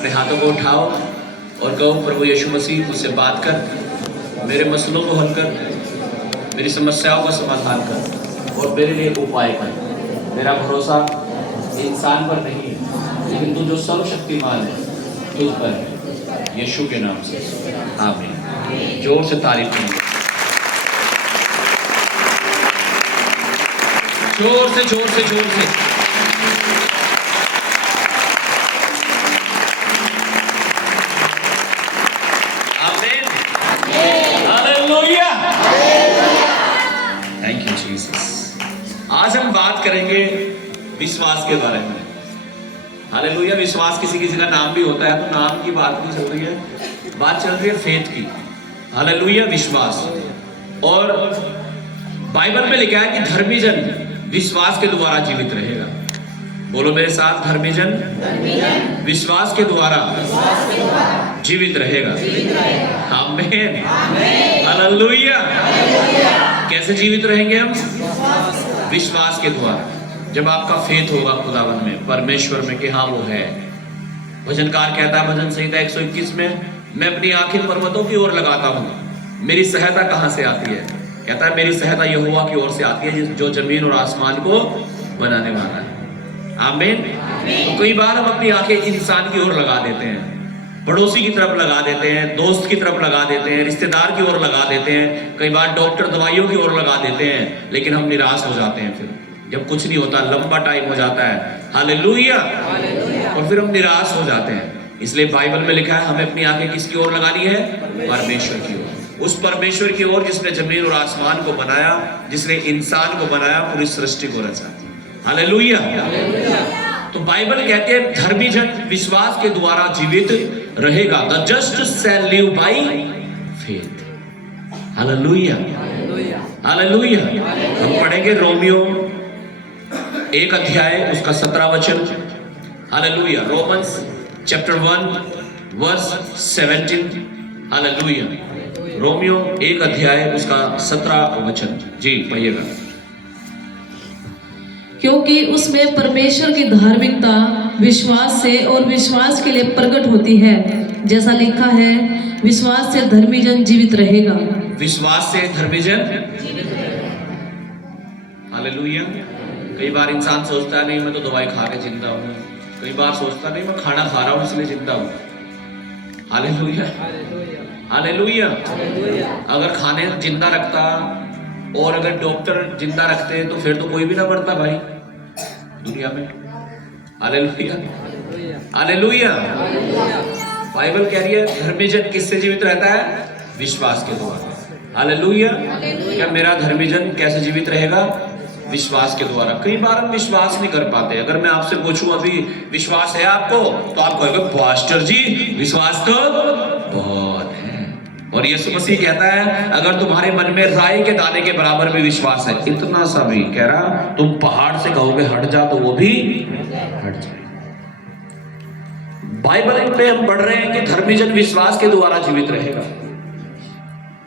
अपने हाथों को उठाओ और कहो, प्रभु यीशु मसीह मुझसे बात कर, मेरे मसलों को हल कर, मेरी समस्याओं का समाधान कर और मेरे लिए उपाय कर। मेरा भरोसा इंसान पर नहीं है, लेकिन तू जो सर्वशक्तिमान है तुझ पर है, यीशु के नाम से आमीन। जोर से तारीफ करें, जोर से जोर से जोर से। आमीन, हालेलुया, थैंक यू जीसस। आज हम बात करेंगे विश्वास के बारे में। हालेलुया। विश्वास किसी किसी का नाम भी होता है, तो नाम की बात नहीं चल रही है, बात चल रही है फेथ की। हालेलुया, विश्वास। और बाइबल में लिखा है कि धर्मी जन विश्वास के द्वारा जीवित रहेगा। बोलो मेरे साथ, धर्मी जन विश्वास के द्वारा जीवित रहेगा। आमीन, हालेलुया। कैसे जीवित रहेंगे हम? विश्वास के द्वारा। जब आपका फेथ होगा खुदावन में, परमेश्वर में, कि हाँ वो है। भजनकार कहता है भजन संहिता 121 में, मैं अपनी आंखें पर्वतों की ओर लगाता हूँ, मेरी सहायता कहाँ से आती है? कहता है मेरी सहायता यहोवा की ओर से आती है, जो जमीन और आसमान को बनाने वाला है। आमीन। तो कई बार हम अपनी आंखें इंसान की ओर लगा देते हैं, पड़ोसी की तरफ लगा देते हैं, दोस्त की तरफ लगा देते हैं, रिश्तेदार की ओर लगा देते हैं, कई बार डॉक्टर दवाइयों की ओर लगा देते हैं, लेकिन हम निराश हो जाते हैं। फिर जब कुछ नहीं होता, लंबा टाइम हो जाता है, हालेलुया, और फिर हम निराश हो जाते हैं। इसलिए बाइबल में लिखा है हमें अपनी आंखें किसकी ओर लगानी है? परमेश्वर की ओर। उस परमेश्वर की ओर जिसने जमीन और आसमान को बनाया, जिसने इंसान को बनाया, पूरी सृष्टि को रचा। हालेलुया। तो बाइबल कहते हैं धर्मी जन विश्वास के द्वारा जीवित रहेगा। The just shall live by faith. Hallelujah, hallelujah. हम पढ़ेंगे रोमियो 1 अध्याय उसका 17 वचन। Hallelujah. Romans chapter 1 verse 17। Hallelujah. Romeo 1 अध्याय उसका 17 वचन। जी पढ़िएगा। क्योंकि उसमें परमेश्वर की धार्मिकता विश्वास से और विश्वास के लिए प्रकट होती है, जैसा लिखा है, विश्वास से धर्मी जन जीवित रहेगा। विश्वास से धर्मी जन। हालेलुया। कई बार इंसान सोचता है नहीं मैं तो दवाई खा के जिंदा हूँ, कई बार सोचता नहीं मैं खाना खा रहा हूँ इसलिए जिंदा हूँ। Hallelujah, hallelujah. अगर खाने जिंदा रखता और अगर डॉक्टर जिंदा रखते तो फिर तो कोई भी ना मरता भाई दुनिया में। Hallelujah, hallelujah. बाइबल कह रही है धर्मी जन किससे जीवित रहता है? विश्वास के द्वारा। हालेलुया। क्या मेरा धर्मी जन कैसे जीवित रहेगा? विश्वास के द्वारा। कई बार हम विश्वास नहीं कर पाते। अगर मैं आपसे पूछूं अभी विश्वास है आपको, तो आप कहोगे पास्टर जी विश्वास तो बहुत है। और यीशु मसीह कहता है अगर तुम्हारे मन में राई के दाने के बराबर भी विश्वास है, इतना सा भी, कह रहा तुम पहाड़ से कहोगे हट जा तो वो भी हट जाए। बाइबल में हम पढ़ रहे हैं कि धर्मी जन विश्वास के द्वारा जीवित रहेगा,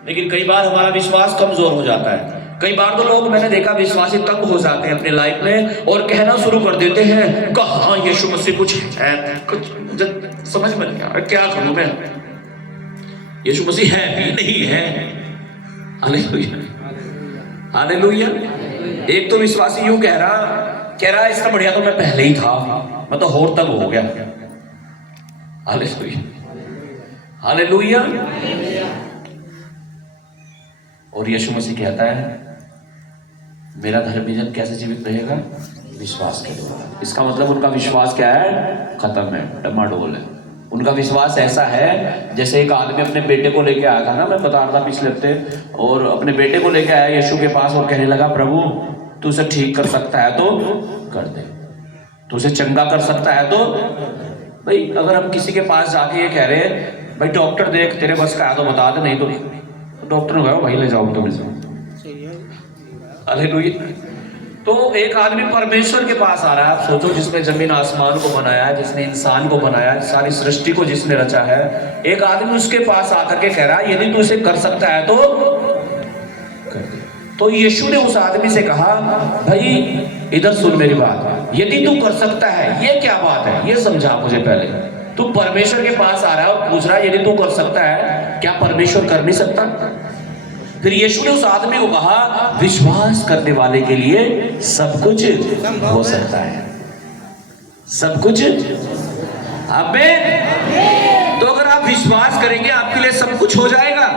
लेकिन कई बार हमारा विश्वास कमजोर हो जाता है। कई बार तो लोग, मैंने देखा, विश्वासी तंग हो जाते हैं अपने लाइफ में और कहना शुरू कर देते हैं कहाँ यीशु मसीह कुछ है, कुछ समझ में नहीं आ रहा क्या करूं मैं, यीशु मसीह है भी नहीं है। Hallelujah, hallelujah. एक तो विश्वासी यूं कह रहा इसका बढ़िया तो मैं पहले ही था, मैं तो और तंग हो गया। Hallelujah, hallelujah. और यीशु मसीह कहता है मेरा धर्मी जन कैसे जीवित रहेगा? विश्वास के द्वारा। इसका मतलब उनका विश्वास क्या है? खत्म है, डमाडोल है। उनका विश्वास ऐसा है जैसे एक आदमी अपने बेटे को लेके आया था ना, मैं बता रहा था पिछले हफ्ते, और अपने बेटे को लेके आया यीशु के पास और कहने लगा प्रभु तू उसे ठीक कर सकता है तो कर दे, तू उसे चंगा कर सकता है तो। भाई अगर हम किसी के पास जाके ये कह रहे हैं भाई डॉक्टर देख तेरे बस का है तो बता दे, नहीं तो डॉक्टर ने कहा भाई ले जाओ तुम इसे। हालेलुया। तो एक आदमी परमेश्वर के पास आ रहा है, आप सोचो, जिसने जमीन आसमान को बनाया है, जिसने इंसान को बनाया है, सारी सृष्टि को जिसने रचा है, एक आदमी उसके पास आकर के कह रहा है यदि तू इसे कर सकता है तो कर दे। तो यीशु ने उस आदमी से कहा भाई इधर सुन मेरी बात, यदि तू कर सकता है ये क्या बात है, ये समझा मुझे पहले। तू परमेश्वर के पास आ रहा है और पूछ रहा है यदि तू कर सकता है, क्या परमेश्वर कर नहीं सकता? फिर यीशु ने उस आदमी को कहा, विश्वास करने वाले के लिए सब कुछ हो सकता है, सब कुछ। आमीन। तो अगर आप विश्वास करेंगे आपके लिए सब कुछ हो जाएगा।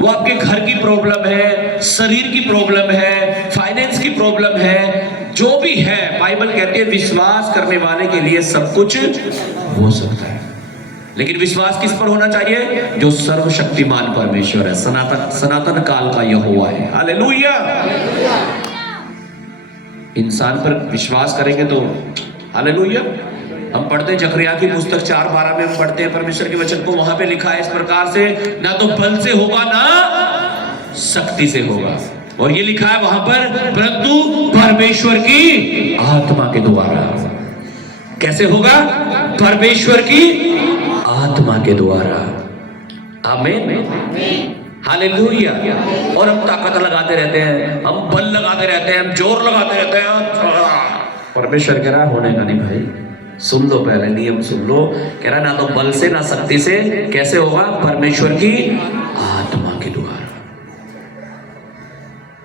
वो आपके घर की प्रॉब्लम है, शरीर की प्रॉब्लम है, फाइनेंस की प्रॉब्लम है, जो भी है, बाइबल कहती है विश्वास करने वाले के लिए सब कुछ हो सकता है। लेकिन विश्वास किस पर होना चाहिए? जो सर्वशक्तिमान परमेश्वर है, सनातन काल का यहोवा है। हालेलुया। इंसान पर विश्वास करेंगे तो हालेलुया। हम पढ़ते हैं जकरिया की पुस्तक 4:12 में हम पढ़ते हैं परमेश्वर के वचन को, वहां पे लिखा है इस प्रकार से, ना तो बल से होगा ना शक्ति से होगा, और ये लिखा है वहां पर, परंतु परमेश्वर की आत्मा के द्वारा। कैसे होगा? परमेश्वर की आत्मा के द्वारा। आमीन। हालेलुया। और हम ताकत लगाते रहते हैं, हम बल लगाते रहते हैं, हम जोर लगाते रहते हैं। परमेश्वर कह रहा होने का नहीं भाई, सुन लो, पहले नियम सुन लो। कह रहा ना तो बल से ना शक्ति से, कैसे होगा? परमेश्वर की आत्मा के द्वारा।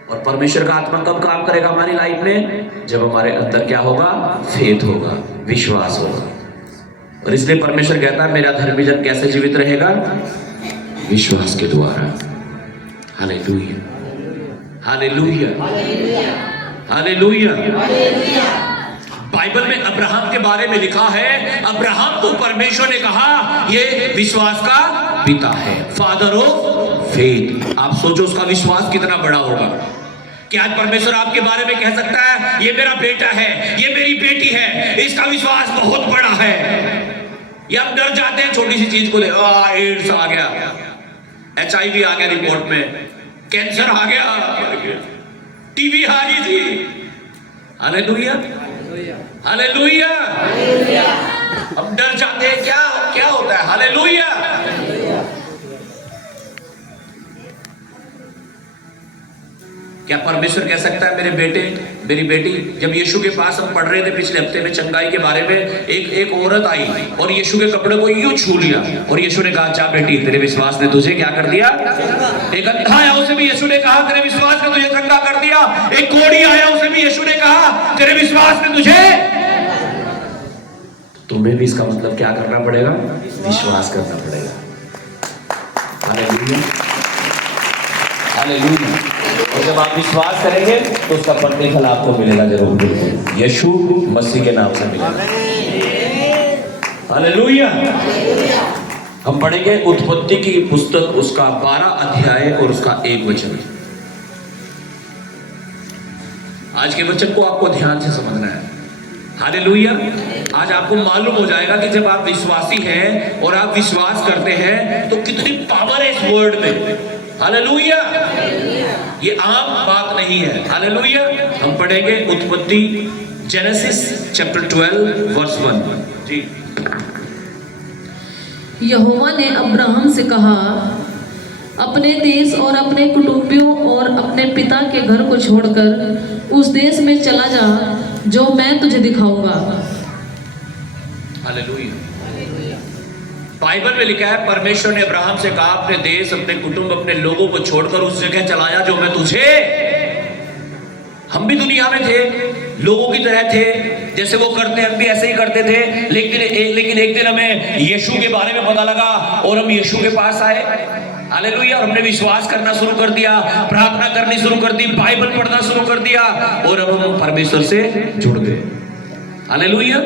और परमेश्वर का आत्मा कब काम करेगा हमारी लाइफ में? जब हमारे अंदर क्या होगा? फेथ होगा, विश्वास होगा। और इसलिए परमेश्वर कहता है मेरा धर्मी जन कैसे जीवित रहेगा? विश्वास के द्वारा। Hallelujah, hallelujah, hallelujah. बाइबल में अब्राहम के बारे में लिखा है, अब्राहम को परमेश्वर ने कहा ये विश्वास का पिता है, फादर ऑफ फेथ। आप सोचो उसका विश्वास कितना बड़ा होगा। क्या आज परमेश्वर आपके बारे में कह सकता है ये मेरा बेटा है, ये मेरी बेटी है, इसका विश्वास बहुत बड़ा है? या हम डर जाते हैं छोटी सी चीज को ले, एड्स आ गया, HIV आ गया रिपोर्ट में, कैंसर आ गया, टीबी आ गई थी। Hallelujah, hallelujah. हम डर जाते हैं, क्या क्या होता है? हालेलुया। क्या परमेश्वर कह सकता है मेरे बेटे मेरी बेटी? जब यीशु के पास हम पढ़ रहे थे पिछले हफ्ते में चंगाई के बारे में, एक औरत आई और यीशु के कपड़े को यूं छू लिया और यीशु ने कहा जा बेटी तेरे विश्वास ने तुझे क्या कर दिया? एक अंधा आया उसे भी यीशु ने कहा तेरे विश्वास ने तुझे चंगा कर दिया। एक कोढ़ी आया उसे भी यीशु ने कहा तेरे विश्वास ने तुझे। तुम्हें भी इसका मतलब क्या करना पड़ेगा? विश्वास करना पड़ेगा। Hallelujah, hallelujah. और जब आप विश्वास करेंगे तो उसका प्रतिफल आपको मिलेगा, जरूर मिलेगा। यीशु मसीह के नाम से मिलेगा। हालेलुया। हम पढ़ेंगे उत्पत्ति की पुस्तक उसका 12 अध्याय और उसका 1 वचन। आज के वचन को आपको ध्यान से समझना है। हालेलुया। आज आपको मालूम हो जाएगा कि जब आप विश्वासी हैं और आप विश्वास करते हैं तो कितनी पावर है इस वर्ड में। हालेलुया। ये आम बात नहीं है। हालेलुया। हम पढ़ेंगे उत्पत्ति जेनेसिस चैप्टर 12 वर्स 1 जी। यहोवा ने अब्राहम से कहा, अपने देश और अपने कुटुंबियों और अपने पिता के घर को छोड़कर उस देश में चला जा जो मैं तुझे दिखाऊंगा। हालेलुया। बाइबल में लिखा है परमेश्वर ने अब्राहम से कहा अपने देश, अपने कुटुंब, अपने लोगों को छोड़कर उस जगह चला जा जो मैं तुझे। हम भी दुनिया में थे, लोगों की तरह थे, जैसे वो करते हम भी ऐसे ही करते थे। लेकिन एक दिन हमें यीशु के बारे में पता लगा और हम यीशु के पास आए। हालेलुया। और हमने विश्वास करना शुरू कर दिया, प्रार्थना करनी शुरू कर दी, बाइबल पढ़ना शुरू कर दिया और अब हम परमेश्वर से जुड़ गए। Hallelujah,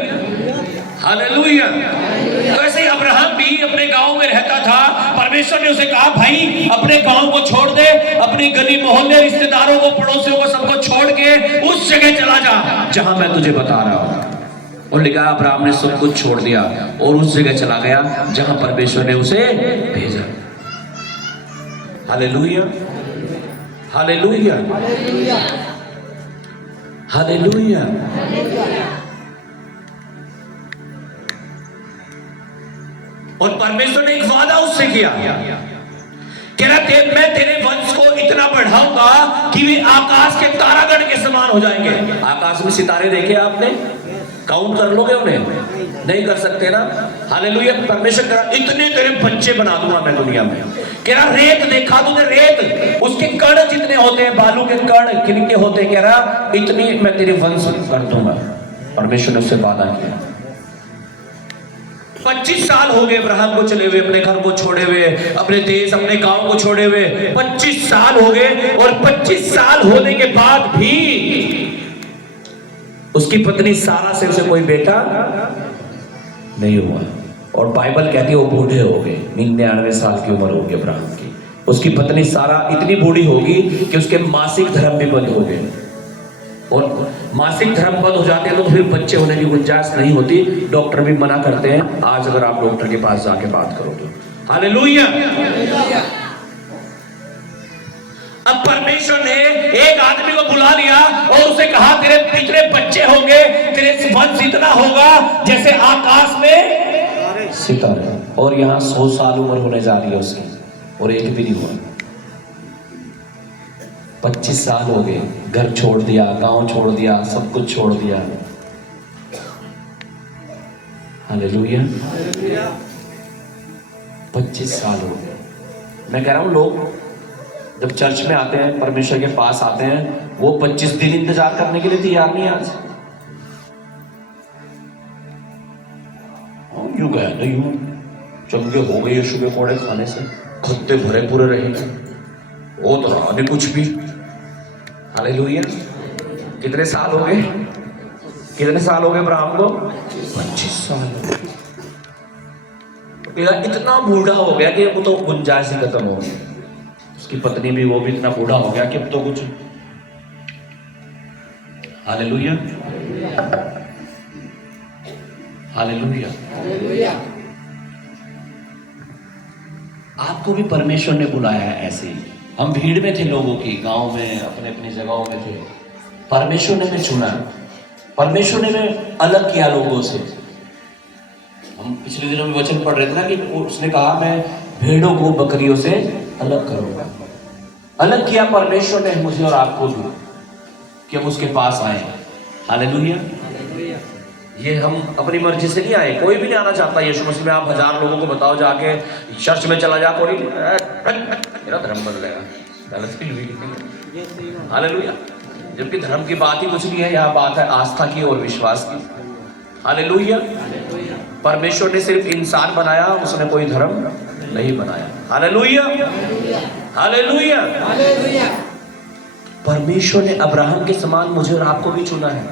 hallelujah. तो ऐसे ही अब्राहम भी अपने गांव में रहता था। परमेश्वर ने उसे कहा भाई अपने गांव को छोड़ दे, अपनी गली मोहल्ले रिश्तेदारों को पड़ोसियों को सबको छोड़ के उस जगह चला जा जहां मैं तुझे बता रहा हूं। और लिखा अब्राहम ने सब कुछ छोड़ दिया और उस जगह चला गया जहां परमेश्वर ने उसे भेजा। Hallelujah, hallelujah, hallelujah. और परमेश्वर ने एक वादा उससे किया, कह रहा मैं तेरे वंश को इतना बढ़ाऊंगा कि वे आकाश के तारागण के समान हो जाएंगे। आकाश में सितारे देखे आपने? काउंट कर लोगे उन्हें? नहीं कर सकते ना। हालेलुया। परमेश्वर कह रहा इतने तेरे बच्चे बना दूंगा मैं दुनिया में। कह रहा रेत देखा तूने, रेत उसके कण जितने होते हैं, बालू के कण किनके होते हैं, कह रहा इतनी मैं तेरे वंश कर दूंगा। परमेश्वर ने उससे वादा किया। 25 साल हो गए अब्राहम को चले हुए, अपने घर को छोड़े हुए, अपने देश अपने गांव को छोड़े हुए 25 साल हो गए। और 25 साल होने के बाद भी उसकी पत्नी सारा से उसे कोई बेटा नहीं हुआ। और बाइबल कहती है वो बूढ़े हो गए, 99 साल की उम्र होगी अब्राहम की। उसकी पत्नी सारा इतनी बूढ़ी होगी कि उसके मासिक धर्म भी बंद हो गए। और मासिक धर्म बंद हो जाते हैं तो फिर बच्चे होने की गुंजाइश नहीं होती। डॉक्टर भी मना करते हैं। आज अगर आप डॉक्टर के पास जाके बात करो तो हालेलुया। अब परमेश्वर ने एक आदमी को बुला लिया और उसे कहा तेरे इतने बच्चे होंगे, तेरे वंश इतना होगा जैसे आकाश में सितारे। और यहाँ 100 साल उम्र होने जा रही है उसकी और एक भी नहीं हुआ। 25 साल हो गए, घर छोड़ दिया, गांव छोड़ दिया, सब कुछ छोड़ दिया। हालेलुया। 25 साल हो गए। मैं कह रहा हूं लोग जब चर्च में आते हैं, परमेश्वर के पास आते हैं, वो 25 दिन इंतजार करने के लिए तैयार नहीं। आज यूं गया तो यूं चंगे हो गए यीशु के कोड़े खाने से, खत्ते भरे पूरे रहेंगे, वो तो रहा नहीं कुछ भी। हालेलुया। कितने साल हो गए? कितने साल हो गए अब्राहम को? 25 साल हो गए। इतना बूढ़ा हो गया कि वो तो गुंजाइश ही खत्म हो गई। उसकी पत्नी भी, वो भी इतना बूढ़ा हो गया कि अब तो कुछ। हालेलुया। हालेलुया। आपको भी परमेश्वर ने बुलाया है ऐसे ही। हम भीड़ में थे लोगों की, गांव में, अपने अपनी जगहों में थे। परमेश्वर ने हमें चुना, परमेश्वर ने हमें अलग किया लोगों से। हम पिछले दिनों में वचन पढ़ रहे थे ना कि उसने कहा मैं भेड़ों को बकरियों से अलग करूंगा। अलग किया परमेश्वर ने मुझे और आपको भी कि हम उसके पास आए। हालेलुया। ये हम अपनी मर्जी से नहीं आए, कोई भी नहीं आना चाहता यीशु मसीह में। आप 1000 लोगों को बताओ जाके चर्च में चला जा, कोई मेरा धर्म बदलेगा। हालेलुया। जबकि धर्म की बात ही कुछ नहीं है, यहाँ बात है आस्था की और विश्वास की। हालेलुया। परमेश्वर ने सिर्फ इंसान बनाया, उसने कोई धर्म नहीं बनाया। हालेलुया। हालेलुया। परमेश्वर ने अब्राहम के समान मुझे और आपको भी चुना है।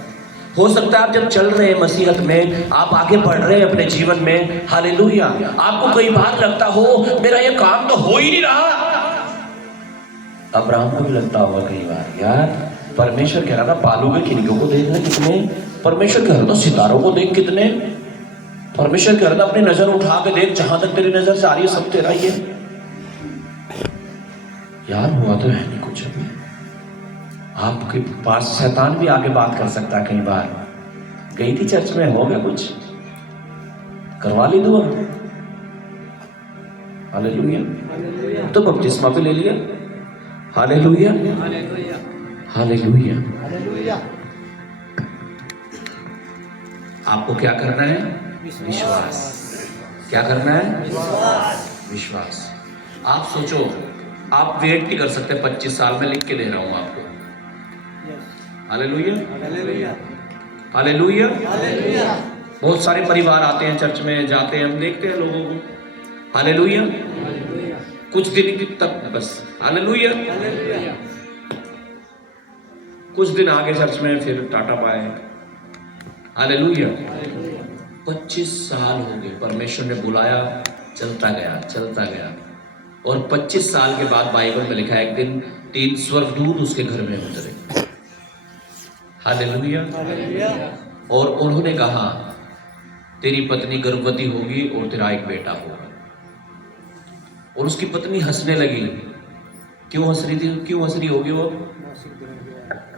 हो सकता है आप जब चल रहे हैं मसीहत में, आप आगे बढ़ रहे हैं अपने जीवन में, हालेलुया, आपको कई बार लगता हो मेरा ये काम तो हो ही नहीं रहा। अब्राहम को भी लगता होगा कई बार, यार परमेश्वर कह रहा था बालू के खिड़कियों को देखना कितने, परमेश्वर कह रहा था सितारों को देख कितने, परमेश्वर कह रहा था अपनी नजर उठा के देख, जहां तक तेरी नजर जा रही है सब तेरा ही है। यार हुआ तो है नहीं कुछ। अभी आपके पास शैतान भी आके बात कर सकता है। कई बार गई थी चर्च में, हो गया कुछ, करवा ली दुआ। हालेलुया। तो बपतिस्मा भी ले लिया। हालेलुया। हालेलुया। आपको क्या करना है? विश्वास। क्या करना है? विश्वास। आप सोचो, आप वेट नहीं कर सकते 25 साल में, लिख के दे रहा हूं आपको। हालेलुया। हालेलुया। बहुत सारे परिवार आते हैं चर्च में, जाते हैं, हम देखते हैं लोगों को। हालेलुया। कुछ दिन तक बस हालेलुया, कुछ दिन आगे चर्च में, फिर टाटा बाय। हालेलुया। 25 साल हो गए, परमेश्वर ने बुलाया, चलता गया चलता गया। और 25 साल के बाद बाइबल में लिखा है एक दिन 3 स्वर्गदूत उसके घर में उतरे। हालेलुया। और उन्होंने कहा तेरी पत्नी गर्भवती होगी और तेरा एक बेटा होगा। और उसकी पत्नी हंसने लगी। क्यों हंस रही थी? क्यों हंस रही होगी वो?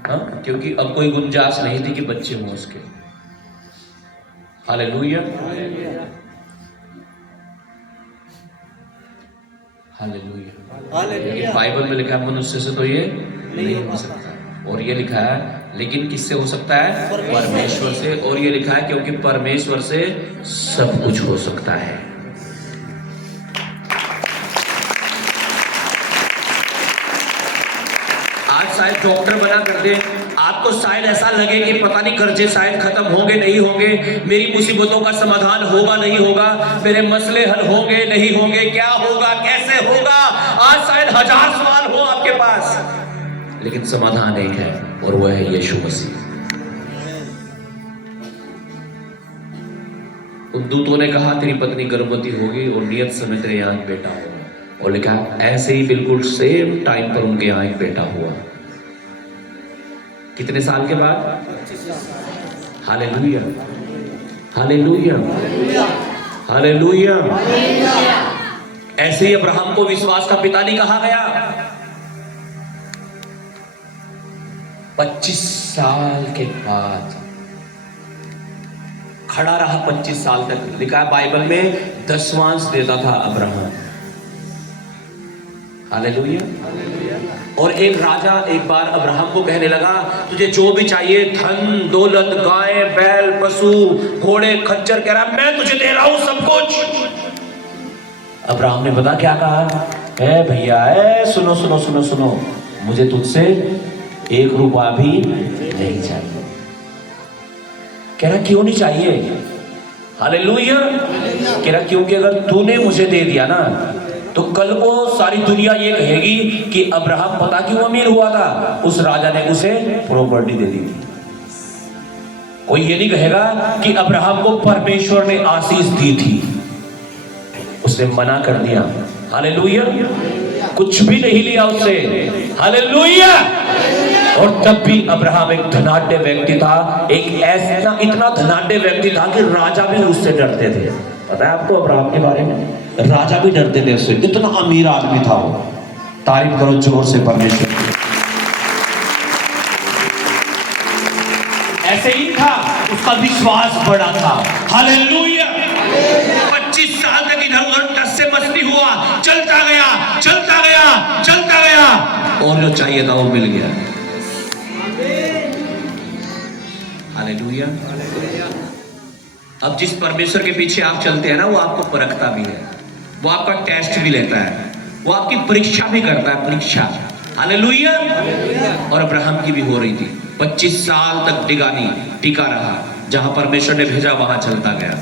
हाँ, क्योंकि अब कोई गुंजाइश नहीं थी कि बच्चे हों उसके। हालेलुया। हालेलुया। बाइबल में लिखा है मनुष्य से तो ये नहीं हो सकता। और ये लिखा है लेकिन किससे हो सकता है? परमेश्वर से। और ये लिखा है क्योंकि परमेश्वर से सब कुछ हो सकता है। आज शायद डॉक्टर बना कर दे, आपको शायद ऐसा लगे कि पता नहीं कर्जे शायद खत्म होंगे नहीं होंगे, मेरी मुसीबतों का समाधान होगा नहीं होगा, मेरे मसले हल होंगे नहीं होंगे, क्या होगा कैसे होगा। आज शायद 1000 सवाल हो आपके पास, लेकिन समाधान एक है और वह है यीशु मसीह। उन दूतों ने कहा तेरी पत्नी गर्भवती होगी और नियत समय तेरे यहाँ एक बेटा होगा। और लिखा ऐसे ही बिल्कुल सेम टाइम पर उनके यहाँ एक बेटा हुआ। कितने साल के बाद? Hallelujah, hallelujah, hallelujah. ऐसे ही अब्राहम को विश्वास का पिता नहीं कहा गया। 25 साल के बाद खड़ा रहा, 25 साल तक। लिखा है बाइबल में दशवांश देता था अब्राहम। हालेलुया। और एक राजा एक बार अब्राहम को कहने लगा तुझे जो भी चाहिए, धन दौलत, गाय बैल पशु घोड़े खच्चर, कह रहा मैं तुझे दे रहा हूं सब कुछ। अब्राहम ने पता क्या कहा? है भैया, सुनो सुनो सुनो सुनो, मुझे तुझसे 1 रुपया भी नहीं चाहिए। कह रहा क्यों नहीं चाहिए? हालेलुया। कह रहा क्योंकि अगर तूने मुझे दे दिया ना तो कल को सारी दुनिया ये कहेगी कि अब्राहम पता क्यों अमीर हुआ था, उस राजा ने उसे प्रॉपर्टी दे दी थी। कोई ये नहीं कहेगा कि अब्राहम को परमेश्वर ने आशीष दी थी, उसने मना कर दिया। हालेलुया। कुछ भी नहीं लिया उससे। हालेलुया। और तब भी अब्राहम एक धनाढ्य व्यक्ति था, एक ऐसा इतना धनाढ्य व्यक्ति था कि राजा भी उससे डरते थे। पता है आपको अब्राहम के बारे में? राजा भी डरते थे उससे, इतना अमीर आदमी था वो। तारीफ करो जोर से परमेश्वर की। ऐसे ही था, उसका विश्वास बड़ा था। हालेलुया। 25 साल तक इधर उधर टस से मस नहीं हुआ, चलता गया चलता गया चलता गया, और जो चाहिए था वो मिल गया। हालेलुया। अब जिस परमेश्वर के पीछे आप चलते हैं ना, वो आपको परखता भी है, वो आपका टेस्ट भी लेता है, वो आपकी परीक्षा भी करता है, परीक्षा। हालेलुया। और अब्राहम की भी हो रही थी। 25 साल तक टिका रहा, जहां परमेश्वर ने भेजा वहां चलता गया।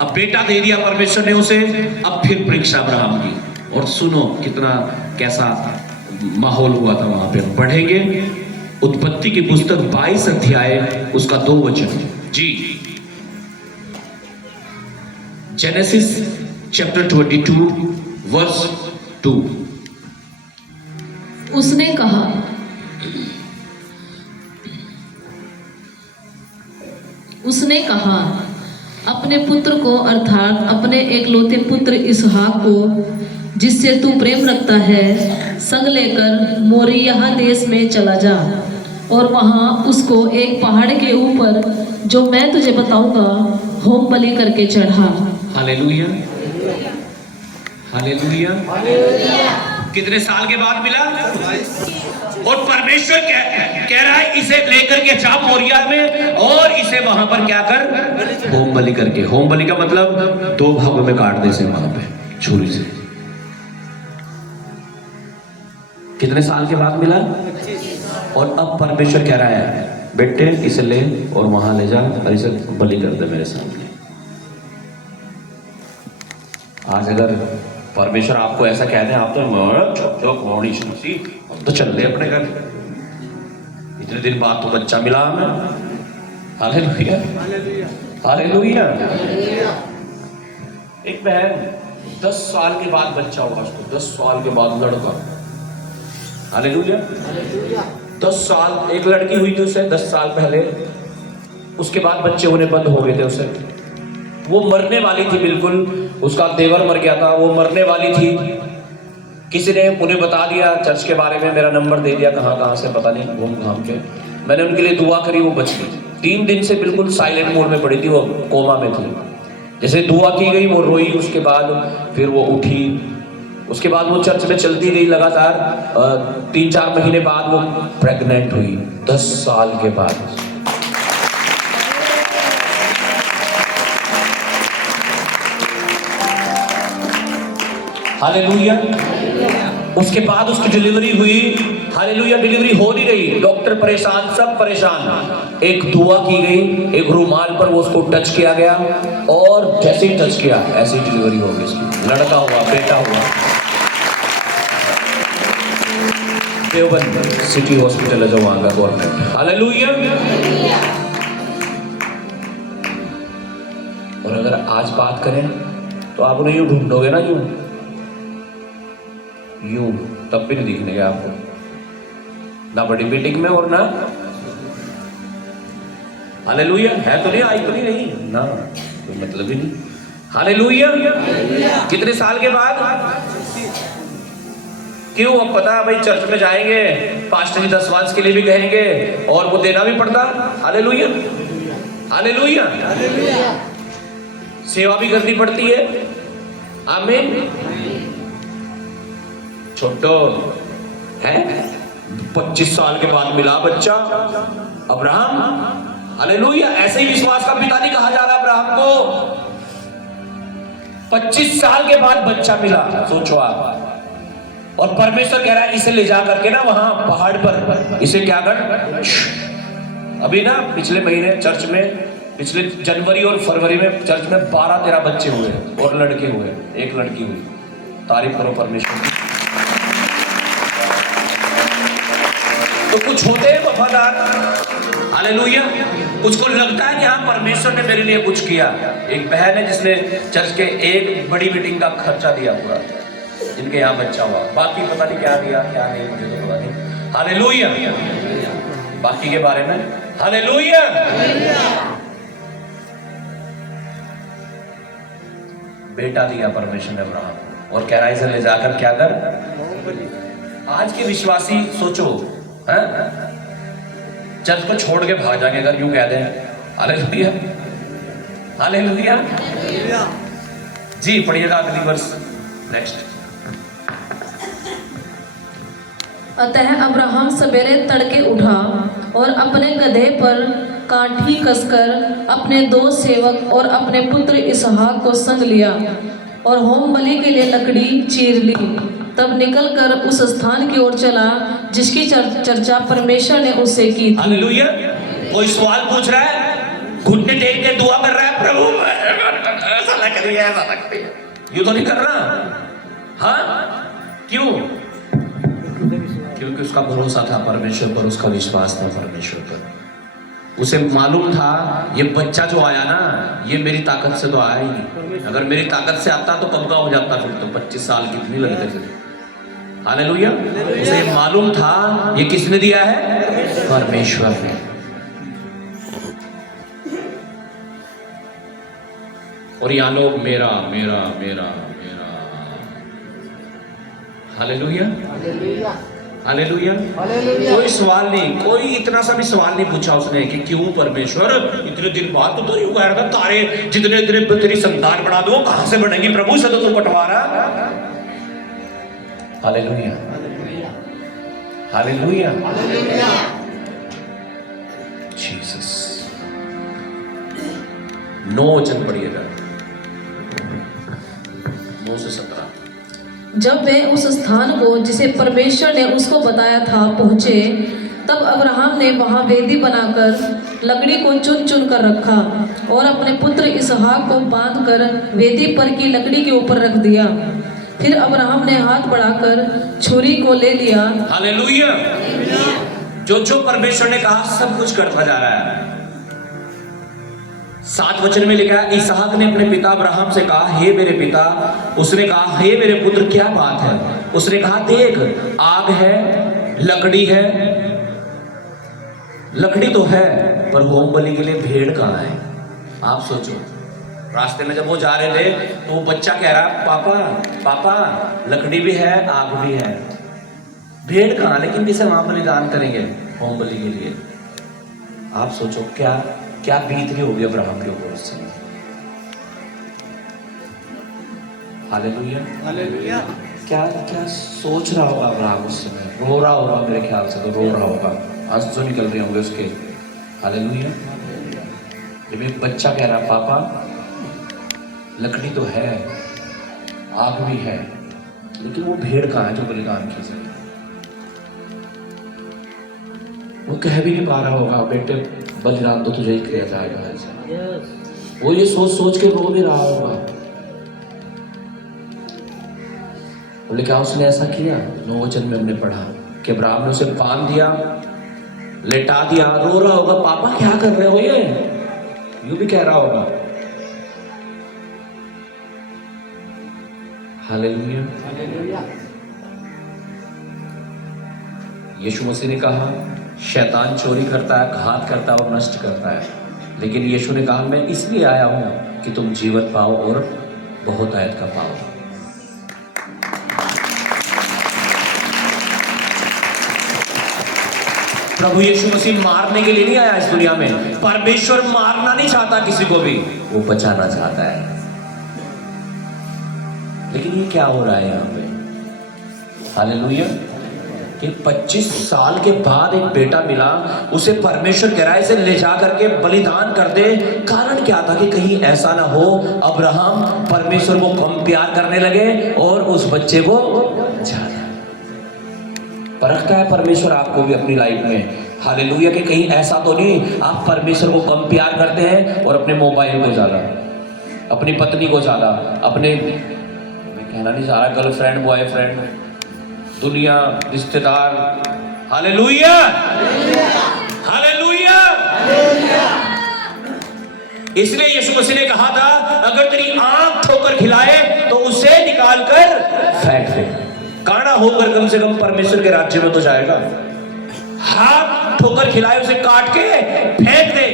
अब बेटा दे दिया परमेश्वर ने उसे, अब फिर परीक्षा अब्राहम की। और सुनो कितना कैसा माहौल हुआ था वहां पे। पढ़ेंगे उत्पत्ति की पुस्तक 22 अध्याय उसका 2 वचन जी। Genesis chapter 22 verse 2। उसने कहा अपने पुत्र को, अर्थात अपने एकलौते पुत्र इसहाक को जिससे तू प्रेम रखता है, संग लेकर मोरिया देश में चला जा और वहां उसको एक पहाड़ के ऊपर जो मैं तुझे बताऊंगा होम बलि करके चढ़ा। Hallelujah, hallelujah. कितने साल के बाद मिला? और परमेश्वर कह रहा है इसे लेकर के जा मोरिया में और इसे वहां पर क्या कर? होम बलि करके। होम बलि का मतलब 2 भागों में काट दे से वहां पे छुरी से। कितने साल के बाद मिला? और अब परमेश्वर कह रहा है बेटे इसे ले और वहां ले जा और इसे बलि कर दे मेरे सामने। आज अगर परमेश्वर आपको ऐसा कहते हैं, आप तो चल रहे अपने घर, इतने दिन बाद तो बच्चा मिला हमें। Hallelujah, hallelujah. एक बहन 10 साल के बाद बच्चा हुआ उसको, 10 साल के बाद लड़का। हालेलुया। 10 साल एक लड़की हुई थी उसे 10 साल पहले, उसके बाद बच्चे होने बंद हो गए थे उसे। वो मरने वाली थी बिल्कुल, उसका देवर मर गया था, वो मरने वाली थी। किसी ने उन्हें बता दिया चर्च के बारे में, मेरा नंबर दे दिया, कहाँ से पता नहीं, घूम घाम के मैंने उनके लिए दुआ करी, वो बच गई। 3 दिन से बिल्कुल साइलेंट मोड में पड़ी थी, वो कोमा में थी। जैसे दुआ की गई वो रोई, उसके बाद फिर वो उठी उसके बाद वो चर्च में चलती रही लगातार। 3-4 महीने बाद वो प्रेग्नेंट हुई, 10 साल के बाद। हालेलुया। उसके बाद उसकी डिलीवरी हुई। हालेलुया। डिलीवरी हो नहीं रही, डॉक्टर परेशान, सब परेशान। एक दुआ की गई, एक रुमाल पर वो उसको टच किया गया और जैसे ही टच किया ऐसी डिलीवरी हो गई उसकी। लड़का हुआ, बेटा हुआ। देवबंद सिटी हॉस्पिटल है जो वहां का गवर्नमेंट। हालेलुया। और अगर आज बात करें तो आप उन्हें यूं ढूंढोगे ना, यूं तब भी नहीं दिखने का आपको, ना बड़ी बिल्डिंग में और ना। हालेलुया। है तो नहीं, आई तो नहीं ना, कोई मतलब ही नहीं। हालेलुया। कितने साल के बाद? क्यों? अब पता भाई, चर्च में जाएंगे, पास्टर जी 10 वांस के लिए भी कहेंगे और वो देना भी पड़ता। हालेलुया। हालेलुया। सेवा भी करनी पड़ती है। आमीन। छोटो है 25 साल के बाद मिला बच्चा अब्राहम। हालेलुया। ऐसे ही विश्वास का पिता नहीं कहा जा रहा अब्राहम को। 25 साल के बाद बच्चा मिला, सोचो आप। और परमेश्वर कह रहा है इसे ले जा करके ना वहां पहाड़ पर इसे क्या कर। अभी ना पिछले महीने चर्च में, पिछले जनवरी और फरवरी में चर्च में 12-13 बच्चे हुए और लड़के हुए, एक लड़की हुई। तारीफ करो परमेश्वर की। तो कुछ होते हैं वफादार। हालेलुया। कुछ को लगता है कि हाँ परमेश्वर ने मेरे लिए कुछ किया। एक बहन है जिसने चर्च के एक बड़ी मीटिंग का खर्चा दिया पूरा, जिनके यहाँ बच्चा हुआ। बाकी पता नहीं क्या दिया क्या नहीं, मुझे तो पता नहीं। हालेलुया। बाकी के बारे में हालेलुया। बेटा दिया परमेश्वर ने अब्राहम और कह रहा है इसे ले जाकर क्या कर। आज के विश्वासी सोचो, चर्च को छोड़ के भाग जाएंगे अगर यूं कह दें। हालेलुया। हालेलुया। जी पढ़िएगा अगली वर्ष। नेक्स्ट। अतः अब्राहम सवेरे तड़के उठा और अपने गधे पर काठी कसकर अपने 2 सेवक और अपने पुत्र इसहाक को संग लिया और होम बलि के लिए लकड़ी चीर ली। तब निकलकर उस स्थान की ओर चला जिसकी चर्चा परमेश्वर ने उससे की थी। हालेलुया। कोई सवाल पूछ रहा है, घुटने टेक के दुआ कर रहा है, प्रभु ऐसा ना करिए, ऐसा ना करिए। यूं तो नहीं कर रहा। हाँ क्यों? क्योंकि उसका भरोसा था परमेश्वर पर, उसका विश्वास था परमेश्वर पर। उसे मालूम था ये बच्चा जो आया ना, ये मेरी ताकत से तो आया ही नहीं। अगर मेरी ताकत से आता तो कब का हो जाता, फिर तो 25 साल कितनी लगते थे। हालेलुया। उसे मालूम था ये किसने दिया है, परमेश्वर ने। और यहाँ लोग मेरा मेरा मेरा मेरा। हालेलुया। हालेलुया। कोई सवाल नहीं, कोई इतना सा भी सवाल नहीं पूछा उसने कि क्यों परमेश्वर इतने दिन बाद तो यूं कह रहा था तारे जितने इतने तेरी संतान बढ़ा दो, कहां से बढ़ेंगी प्रभु, से तो तू कटवा रहा। हालेलुया। हालेलुया। जीसस। 9 वचन पढ़िएगा, 9 से 17। जब वे उस स्थान को जिसे परमेश्वर ने उसको बताया था पहुँचे, तब अब्राहम ने वहाँ वेदी बनाकर लकड़ी को चुन चुन कर रखा और अपने पुत्र इसहाक को बांधकर वेदी पर की लकड़ी के ऊपर रख दिया। फिर अब्राहम ने हाथ बढ़ाकर छुरी को ले लिया। हालेलुया। जो परमेश्वर ने कहा सब कुछ करता जा रहा है। 7 वचन में लिखा है, इसहाक ने अपने पिता अब्राहम से कहा, हे मेरे पिता। उसने कहा, हे मेरे पुत्र क्या बात है? उसने कहा, देख आग है, लकड़ी है। लकड़ी तो है पर होम बलि के लिए भेड़ कहाँ है? आप सोचो। रास्ते में जब वो जा रहे थे तो वो बच्चा कह रहा, पापा पापा लकड़ी भी है, आग भी है, भेड़ कहाँ? लेकिन किसे वहां बलिदान करेंगे होम बलि के लिए? आप सोचो क्या क्या बीत रही होगी अब्राहम के ऊपर उस समय। हालेलुया। हालेलुया। क्या क्या सोच रहा होगा अब्राहम उस समय? रो रहा होगा मेरे ख्याल से, तो रो रहा होगा, आंसू निकल रहे होंगे उसके। हालेलुया। जब एक बच्चा कह रहा पापा लकड़ी तो है, आग भी है, लेकिन वो भेड़ कहाँ है जो बलिदान की जाए? वो कह भी नहीं पा रहा होगा बेटे बलिदान तो तुझे ही किया जाएगा ऐसा। वो ये सोच सोच के रो भी रहा होगा। बोले क्या उसने ऐसा किया? 9 वचन में हमने पढ़ा कि अब्राहम ने उसे बांध दिया, लेटा दिया, रो रहा होगा पापा क्या कर रहे हो, ये यूं भी कह रहा होगा। हालेलुया। यीशु मसीह ने कहा शैतान चोरी करता है, घात करता है और नष्ट करता है, लेकिन यीशु ने कहा मैं इसलिए आया हूं कि तुम जीवन पाओ और बहुत आयत का पाओ। प्रभु यीशु मसीह मारने के लिए नहीं आया इस दुनिया में। परमेश्वर मारना नहीं चाहता किसी को भी, वो बचाना चाहता है। लेकिन ये क्या हो रहा है यहाँ पे? हालेलुया। कि 25 साल के बाद एक बेटा मिला, उसे परमेश्वर कह रहा है इसे ले जा करके बलिदान कर दे। कारण क्या था कि कहीं ऐसा ना हो अब्राहम परमेश्वर को कम प्यार करने लगे और उस बच्चे को ज्यादा। परखता है परमेश्वर आपको भी अपनी लाइफ में। हालेलुया। कि कहीं ऐसा तो नहीं आप परमेश्वर को कम प्यार करते हैं और अपने मोबाइल को ज्यादा, अपनी पत्नी को ज्यादा, अपने मैं कहना नहीं चाह रहा गर्लफ्रेंड बॉयफ्रेंड, दुनिया, रिश्तेदार। Hallelujah, hallelujah. इसलिए यीशु मसीह ने कहा था अगर तेरी आंख ठोकर खिलाए तो उसे निकाल कर फेंक दे। काना होकर कम से कम परमेश्वर के राज्य में तो जाएगा। हाथ ठोकर खिलाए उसे काट के फेंक दे,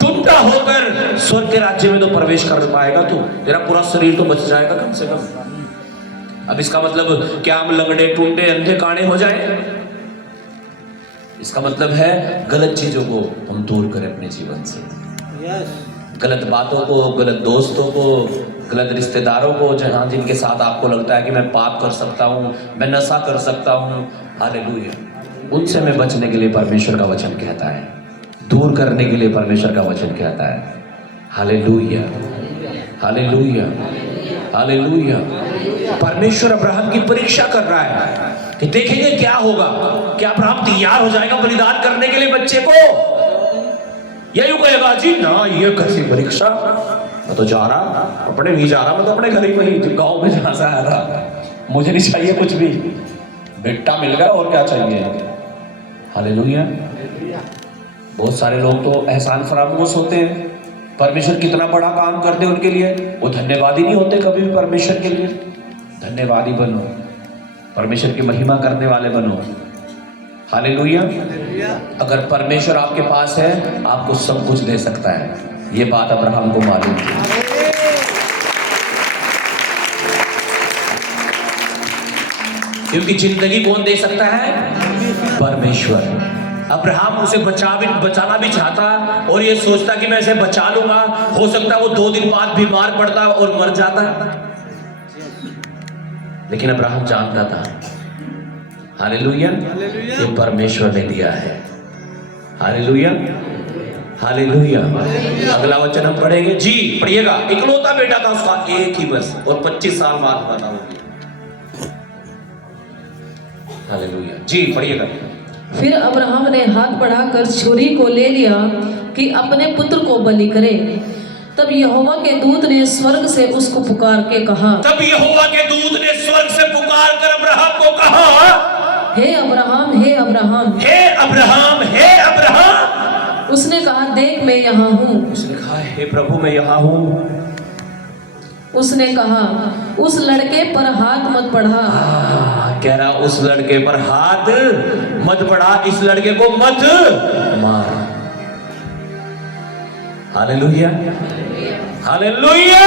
टुंटा होकर स्वर्ग के राज्य में तो प्रवेश कर पाएगा। तू तेरा पूरा शरीर तो बच जाएगा कम से कम। अब इसका मतलब क्या हम लंगड़े टूटे अंधे काने हो जाए? इसका मतलब है गलत चीजों को हम दूर करें अपने जीवन से। गलत बातों को, गलत दोस्तों को, गलत रिश्तेदारों को, जहां जिनके साथ आपको लगता है कि मैं पाप कर सकता हूं, मैं नशा कर सकता हूं, हालेलुया, उनसे मैं बचने के लिए परमेश्वर का वचन कहता है, दूर करने के लिए परमेश्वर का वचन कहता है। Hallelujah, hallelujah, hallelujah. परमेश्वर अब्राहम की परीक्षा कर रहा है कि देखेंगे क्या होगा, क्या अब्राहम तैयार हो जाएगा बलिदान करने के लिए बच्चे को, या यूं कहेगा जी ना ये कैसी परीक्षा, मैं तो जा रहा, अपने नहीं जा रहा, मैं तो अपने घर ही वही गाँव में जहां से आया था, मुझे नहीं चाहिए कुछ भी, बेटा मिल गया और क्या चाहिए। हालेलुया। बहुत सारे लोग तो एहसान फरामोश होते हैं, परमेश्वर कितना बड़ा काम करते हैं उनके लिए, वो धन्यवादी नहीं होते कभी भी परमेश्वर के लिए। धन्यवादी बनो, परमेश्वर की महिमा करने वाले बनो। हालेलुया। अगर परमेश्वर आपके पास है आपको सब कुछ दे सकता है, ये बात अब्राहम को मालूम थी। क्योंकि जिंदगी कौन दे सकता है? परमेश्वर। अब्राहम उसे बचाना भी चाहता और ये सोचता कि मैं इसे बचा लूंगा, हो सकता है वो 2 दिन बाद बीमार पड़ता और मर जाता, लेकिन अब्राहम जानता था हालेलुया ये परमेश्वर ने दिया है। Hallelujah, hallelujah. अगला वचन हम पढ़ेंगे, जी पढ़िएगा। इकलौता बेटा था उसका, एक ही बस, और 25 साल बाद बना होगी। हालेलुया, जी पढ़िएगा। फिर अब्राहम ने हाथ बढ़ाकर छुरी को ले लिया कि अपने पुत्र को बलि करे। तब यहोवा के दूत ने स्वर्ग से उसको पुकार के कहा, तब यहोवा के दूत ने स्वर्ग से पुकार कर अब्राहम को कहा, हे अब्राहम, हे अब्राहम, हे अब्राहम, हे अब्राहम। उसने कहा देख मैं यहाँ हूँ। उसने कहा हे प्रभु मैं यहाँ हूँ। उसने कहा उस लड़के पर हाथ मत बढ़ा। कह रहा उस लड़के पर हाथ मत बढ़ा, इस लड़के को मत मार। Hallelujah, hallelujah.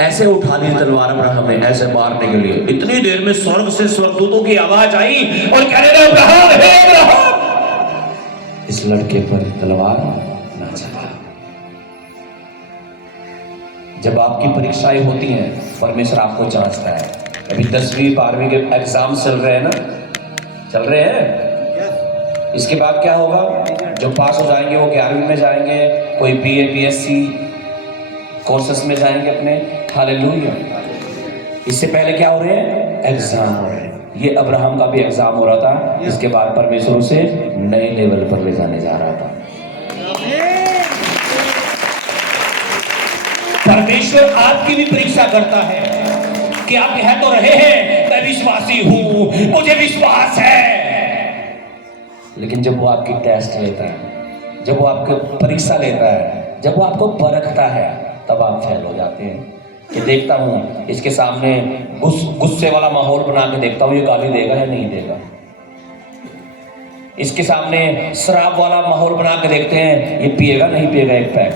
ऐसे उठा ली तलवार अब्राहम ने, ऐसे मारने के लिए। इतनी देर में स्वर्ग से स्वर्गदूतों की आवाज आई और कह रहे अब्राहम, हे अब्राहम, इस लड़के पर तलवार ना चला। जब आपकी परीक्षाएं होती हैं परमेश्वर आपको जांचता है। अभी 10वीं 12वीं के एग्जाम चल रहे हैं ना, चल रहे हैं। इसके बाद क्या होगा? जो पास हो जाएंगे वो 11वीं में जाएंगे, कोई BA BSc कोर्सेस में जाएंगे अपने। हालेलुया। इससे पहले क्या हो रहे हैं? एग्जाम हो रहे हैं। ये अब्राहम का भी एग्जाम हो रहा था, इसके बाद परमेश्वर उसे नए लेवल पर ले जाने जा रहा था। परमेश्वर आपकी भी परीक्षा करता है कि आप कह तो रहे हैं मैं विश्वासी हूं, मुझे विश्वास है, लेकिन जब वो आपकी टेस्ट लेता है, जब वो आपकी परीक्षा लेता है, जब वो आपको परखता है, तब आप फेल हो जाते हैं। कि देखता हूं इसके सामने गुस्से वाला माहौल बना के देखता हूं, ये गाली देगा या नहीं देगा। इसके सामने शराब वाला माहौल बना के देखते हैं, ये पिएगा नहीं पिएगा एक पैक।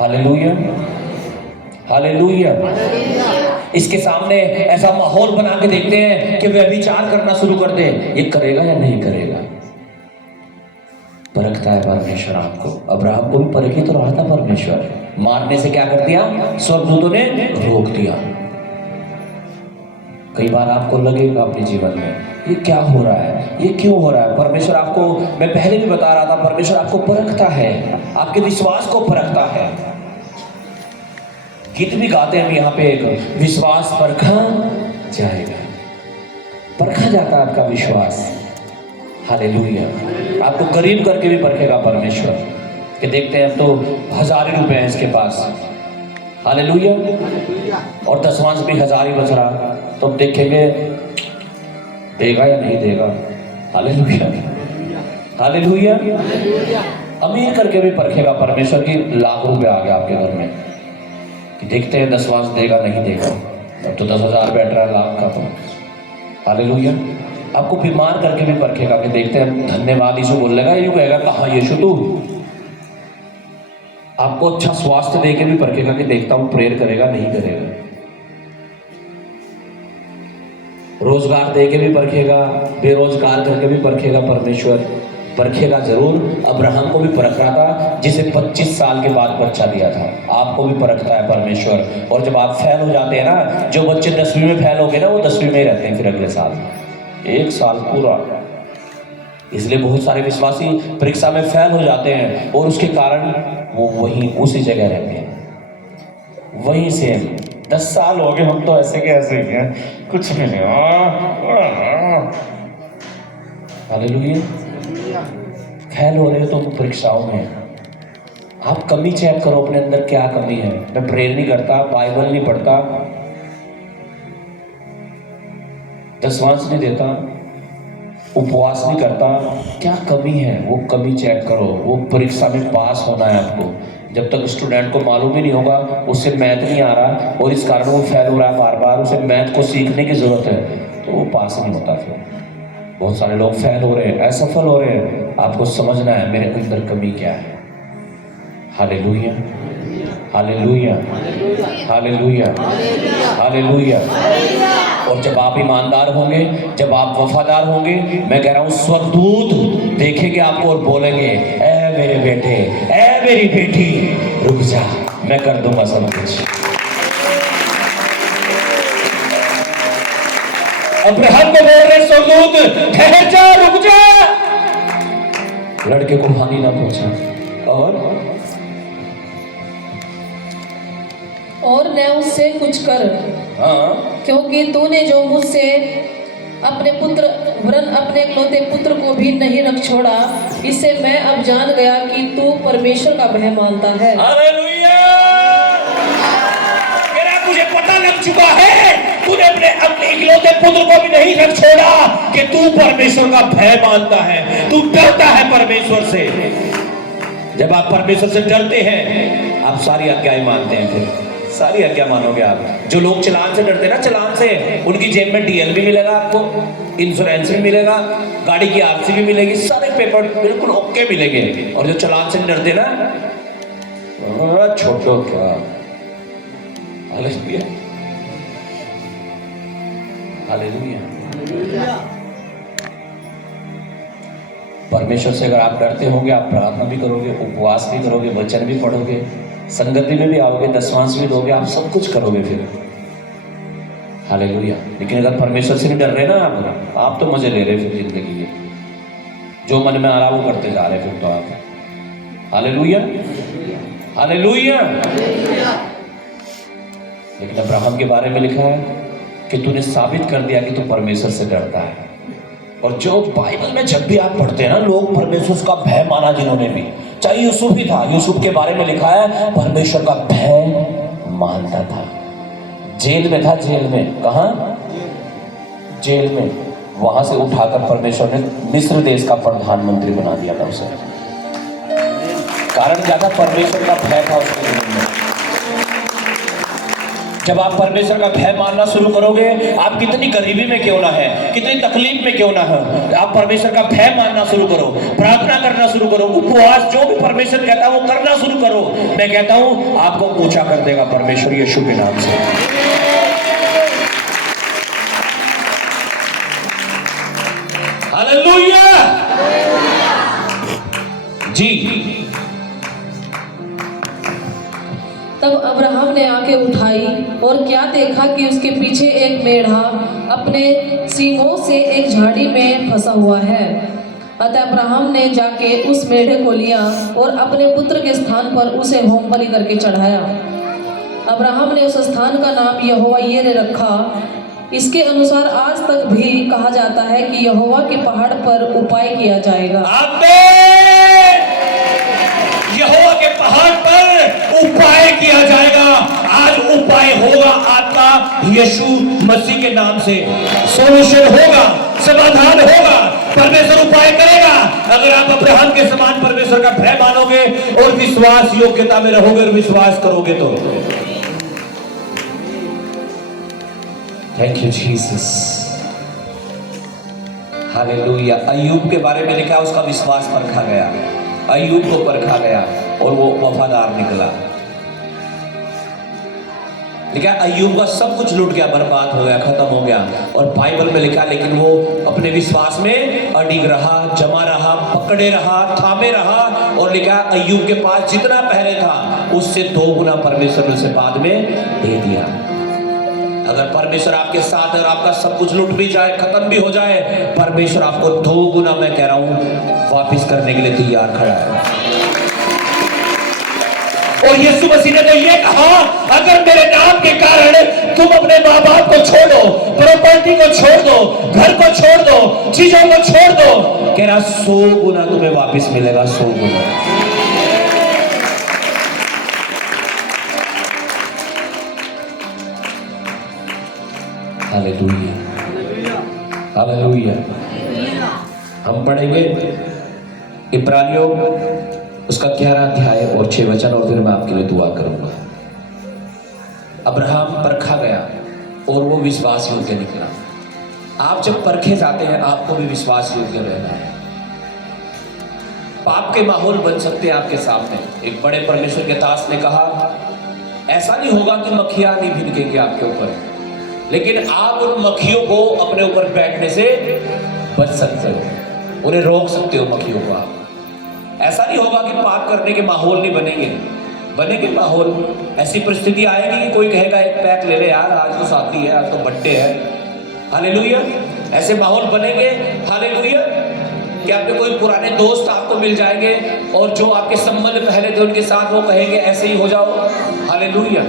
Hallelujah, hallelujah. इसके सामने ऐसा माहौल बना के देखते हैं कि वह विचार करना शुरू कर दे, ये करेगा या नहीं करेगा। परखता है परमेश्वर आपको। अब्राहम को भी परखे तो रहा था परमेश्वर, मारने से क्या कर दिया? स्वर्गदूतों ने रोक दिया। कई बार आपको लगेगा अपने जीवन में ये क्या हो रहा है, ये क्यों हो रहा है। परमेश्वर आपको, मैं पहले भी बता रहा था, परमेश्वर आपको परखता है, आपके विश्वास को परखता है। गीत भी गाते हैं हम यहाँ पे, एक विश्वास परखा जाएगा। परखा जाता है आपका विश्वास। हालेलुया। आपको करीब करके भी परखेगा परमेश्वर, कि देखते हैं तो 1000 ही रुपए हैं इसके पास। हालेलुया। और दसवांश भी 1000 ही बच रहा, तो देखेंगे देगा या नहीं देगा। Hallelujah, hallelujah. अमीर करके भी परखेगा परमेश्वर की लाख रुपए आ गया आपके घर में, कि देखते हैं दसवांश देगा नहीं देगा। अब तो 10,000 बैठ रहा है लाख का तो। हालेलुया। आपको बीमार करके भी परखेगा, कि देखते हैं धन्यवाद यीशु बोलेगा, यूं कहेगा कहाँ यीशु तू। आपको अच्छा स्वास्थ्य देके भी परखेगा, कि देखता हूं प्रेयर करेगा नहीं करेगा। रोजगार देके भी परखेगा, बेरोजगार करके भी परखेगा परमेश्वर। परखेगा जरूर। अब्राहम को भी परख रहा था, जिसे 25 साल के बाद बच्चा दिया था। आपको भी परखता है परमेश्वर। और जब आप फेल हो जाते हैं ना, जो बच्चे 10वीं में फेल हो गए ना, वो 10वीं में ही रहते हैं फिर अगले साल, 1 साल पूरा। इसलिए बहुत सारे विश्वासी परीक्षा में फेल हो जाते हैं, और उसके कारण वो वहीं उसी जगह रहते हैं, वहीं से। 10 साल हो गए हम तो ऐसे के ऐसे हैं, कुछ नहीं। हालेलुया। फेल हो रहे हो तो परीक्षाओं में आप कमी चेक करो अपने अंदर, क्या कमी है। मैं प्रेयर नहीं करता, बाइबल नहीं पढ़ता, दसवांश नहीं देता, उपवास नहीं करता, क्या कमी है वो कमी चेक करो। वो परीक्षा में पास होना है आपको। जब तक स्टूडेंट को मालूम ही नहीं होगा, उससे मैथ नहीं आ रहा और इस कारण वो फेल हो रहा है बार बार, उसे मैथ को सीखने की जरूरत है, तो वो पास नहीं होता। फिर बहुत सारे लोग फेल हो रहे हैं, असफल हो रहे हैं। आपको समझना है मेरे अंदर कमी क्या है। Hallelujah, hallelujah, hallelujah, hallelujah. और जब आप ईमानदार होंगे, जब आप वफादार होंगे, मैं कह रहा हूं स्वर्गदूत देखेंगे आपको और बोलेंगे, ऐ मेरे बेटे, ऐ मेरी बेटी, रुक जा, मैं कर दूंगा सब कुछ। अब्राहम को बोल रहे स्वर्गदूत, ठहर जा, रुक जा। लड़के को हानि ना पहुंचा। और न उससे कुछ कर, क्योंकि तूने जो मुझसे अपने पुत्र वरन अपने इकलौते पुत्र को भी नहीं रख छोड़ा, इससे मैं अब जान गया कि तू परमेश्वर का भय मानता है। हालेलुया। मेरा मुझे पता लग चुका है, तूने अपने इकलौते पुत्र को भी नहीं रख छोड़ा, कि तू परमेश्वर का भय मानता है, तू डरता है परमेश्वर से। जब आप परमेश्वर से डरते हैं, आप सारी आज्ञाएं मानते हैं, फिर सारी आज्ञा मानोगे आप। जो लोग चालान से डरते हैं ना, चालान से, उनकी जेब में DL भी मिलेगा आपको, इंश्योरेंस भी मिलेगा, गाड़ी की RC भी मिलेगी, सारे पेपर बिल्कुल ओके मिलेंगे। और जो चालान से डरते ना, छोटो क्या। Hallelujah, hallelujah. परमेश्वर से अगर आप डरते होंगे, आप प्रार्थना भी करोगे, उपवास भी करोगे, वचन भी पढ़ोगे, संगति में भी आओगे, दसवांश भी दोगे, आप सब कुछ करोगे फिर। हालेलुया। लेकिन अगर परमेश्वर से नहीं डर रहे ना आप तो मजे ले रहे फिर जिंदगी के, जो मन में आ रहा वो करते जा रहे फिर तो आप। Hallelujah, hallelujah. लेकिन अब्राहम के बारे में लिखा है कि तूने साबित कर दिया कि तू परमेश्वर से डरता है। और जो बाइबल में जब भी आप पढ़ते हैं ना, लोग परमेश्वर का भय माना जिन्होंने भी, चाहे यूसुफ ही था, यूसुफ के बारे में लिखा है परमेश्वर का भय मानता था। जेल में था, जेल में, कहां? जेल में। वहां से उठाकर परमेश्वर ने मिस्र देश का प्रधानमंत्री बना दिया था उसे। कारण क्या था? परमेश्वर का भय था उसके जीवन में। जब आप परमेश्वर का भय मानना शुरू करोगे, आप कितनी गरीबी में क्यों ना है, कितनी तकलीफ में क्यों ना है, आप परमेश्वर का भय मानना शुरू करो, प्रार्थना करना शुरू करो, उपवास, जो भी परमेश्वर कहता है वो करना शुरू करो। मैं कहता हूं आपको ऊंचा कर देगा परमेश्वर यीशु के नाम से। हालेलुया जी। तब अब्राहम ने आंखें उठाई और क्या देखा कि उसके पीछे एक मेढ़ा अपने सींगों से एक झाड़ी में फंसा हुआ है। अतः अब्राहम ने जाके उस मेढ़े को लिया और अपने पुत्र के स्थान पर उसे होम बलि करके चढ़ाया। अब्राहम ने उस स्थान का नाम यहोवा यिरे रखा। इसके अनुसार आज तक भी कहा जाता है कि यहोवा के पहाड़ पर उपाय किया जाएगा। यहोवा के पहाड़ पर उपाय किया जाएगा। आज उपाय होगा आपका यीशु मसीह के नाम से। सॉल्यूशन होगा, समाधान होगा, परमेश्वर उपाय करेगा। अगर आप अब्राहम के समान परमेश्वर का भय मानोगे और विश्वास योग्यता में रहोगे और विश्वास करोगे तो। Thank you Jesus, hallelujah. Ayyub के बारे में लिखा, उसका विश्वास परखा गया, अय्यूब को परखा गया और वो वफादार निकला। लिखा अय्यूब का सब कुछ लूट गया, बर्बाद हो गया, खत्म हो गया। और बाइबल में लिखा लेकिन वो अपने विश्वास में अडिग रहा, जमा रहा, पकड़े रहा, थामे रहा। और लिखा अय्यूब के पास जितना पहले था उससे 2 गुना परमेश्वर ने उसे बाद में दे दिया। अगर परमेश्वर आपके साथ है और आपका सब कुछ लूट भी जाए, खत्म भी हो जाए, परमेश्वर आपको 2 गुना, मैं कह रहा हूं, वापिस करने के लिए तैयार खड़ा है। और यीशु मसीह ने तो ये कहा, अगर मेरे नाम के कारण तुम अपने माँ बाप को छोड़ दो, प्रॉपर्टी को छोड़ दो, घर को छोड़ दो, चीजों को छोड़ दो, कह रहा 100 गुना तुम्हें वापिस मिलेगा, 100 गुना। Hallelujah, hallelujah. हम पढ़ेंगे इब्रानियों उसका 11 अध्याय और 6 वचन, और फिर मैं आपके लिए दुआ करूंगा। अब्राहम परखा गया और वो विश्वास योग्य निकला। आप जब परखे जाते हैं आपको भी विश्वास योग्य रहना है। पाप के माहौल बन सकते हैं आपके सामने। एक बड़े परमेश्वर के दास ने कहा, ऐसा नहीं होगा कि मक्खियां नहीं भिनकेंगी आपके ऊपर, लेकिन आप उन मक्खियों को अपने ऊपर बैठने से बच सकते हो, उन्हें रोक सकते हो मक्खियों को आप। ऐसा नहीं होगा कि पाप करने के माहौल नहीं बनेंगे, बनेंगे माहौल। ऐसी परिस्थिति आएगी कि कोई कहेगा एक पैक ले ले यार, आज तो शादी है, आज तो बर्थडे है। हालेलुया, ऐसे माहौल बनेंगे। हालेलुया, कि आपके कोई पुराने दोस्त आपको मिल जाएंगे और जो आपके संबंध पहले थे उनके साथ वो कहेंगे ऐसे ही हो जाओ। हालेलुया,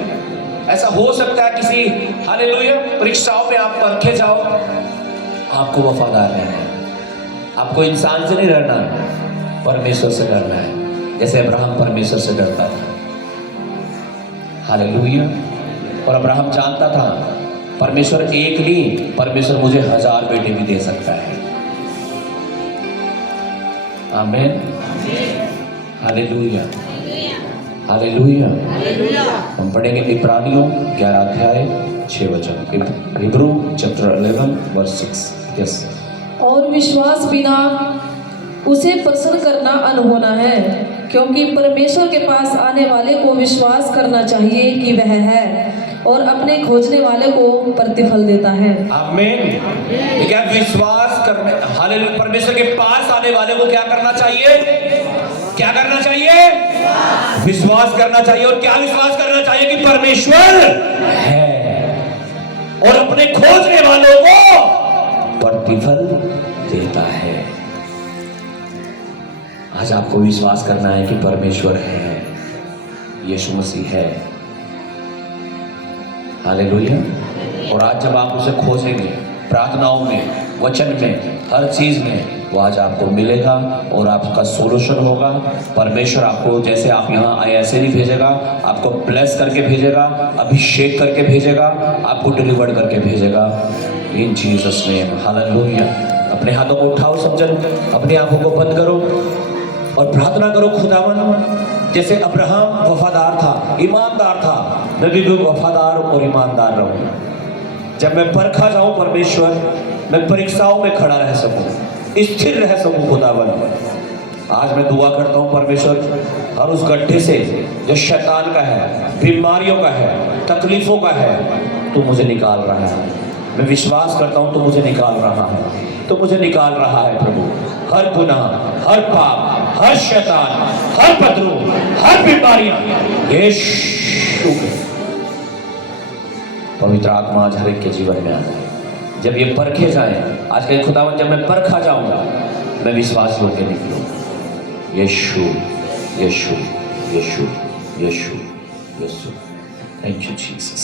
ऐसा हो सकता है किसी, हालेलुया, परीक्षाओं में आप परखे जाओ। आपको वफादार रहना है, आपको इंसान से नहीं डरना, परमेश्वर से डरना है, जैसे अब्राहम परमेश्वर से डरता था। हालेलुया। और अब्राहम जानता था परमेश्वर एक नहीं, परमेश्वर मुझे 1000 बेटे भी दे सकता है। आमीन, हालेलुया, हालेलुया। हम पढ़ेंगे इब्रानियों 11 अध्याय 6 वचन, हिब्रू चैप्टर 11 वर्स 6। यस। और विश्वास बिना उसे प्रसन्न करना अनहोना है, क्योंकि परमेश्वर के पास आने वाले को विश्वास करना चाहिए कि वह है और अपने खोजने वाले को प्रतिफल देता है। आमीन। क्या विश्वास करने, हालेलुया, परमेश्वर के पास आने वाले को क्या करना चाहिए? क्या करना चाहिए? विश्वास करना चाहिए। और क्या विश्वास करना चाहिए? कि परमेश्वर है और अपने खोजने वालों को प्रतिफल देता है। आज आपको विश्वास करना है कि परमेश्वर है, यीशु मसीह है। हालेलुया। और आज जब आप उसे खोजेंगे प्रार्थनाओं में, वचन में, हर चीज में, वो आज आपको मिलेगा और आपका सोल्यूशन होगा। परमेश्वर आपको जैसे आप यहाँ आए ऐसे नहीं भेजेगा, आपको ब्लेस करके भेजेगा, अभिषेक करके भेजेगा, आपको डिलीवर करके भेजेगा। इन जीसस नेम। हालेलुया। अपने हाथों को उठाओ सब जन, अपनी आंखों को बंद करो और प्रार्थना करो। खुदावन, जैसे अब्राहम वफादार था, ईमानदार था, मैं भी वफादार और ईमानदार रहूं। जब मैं परखा जाऊं परमेश्वर, मैं परीक्षाओं में खड़ा रह सकूं, स्थिर रह सकूं। खुदावन, आज मैं दुआ करता हूं परमेश्वर, हर उस गड्ढे से जो शैतान का है, बीमारियों का है, तकलीफों का है, तू मुझे निकाल रहा है। मैं विश्वास करता हूं तू मुझे निकाल रहा है, तो मुझे निकाल रहा है प्रभु। हर गुनाह, हर पाप, हर शैतान, हर पत्रों, हर बीमारियां यीशु पवित्र आत्मा आज हर एक के जीवन में आ जाए। जब ये परखे जाए, आज के खुदावन, जब मैं परखा जाऊंगा, मैं विश्वास होकर निकलूंगा। Yeshu Yeshu Yeshu Yeshu Yeshu. Thank you Jesus.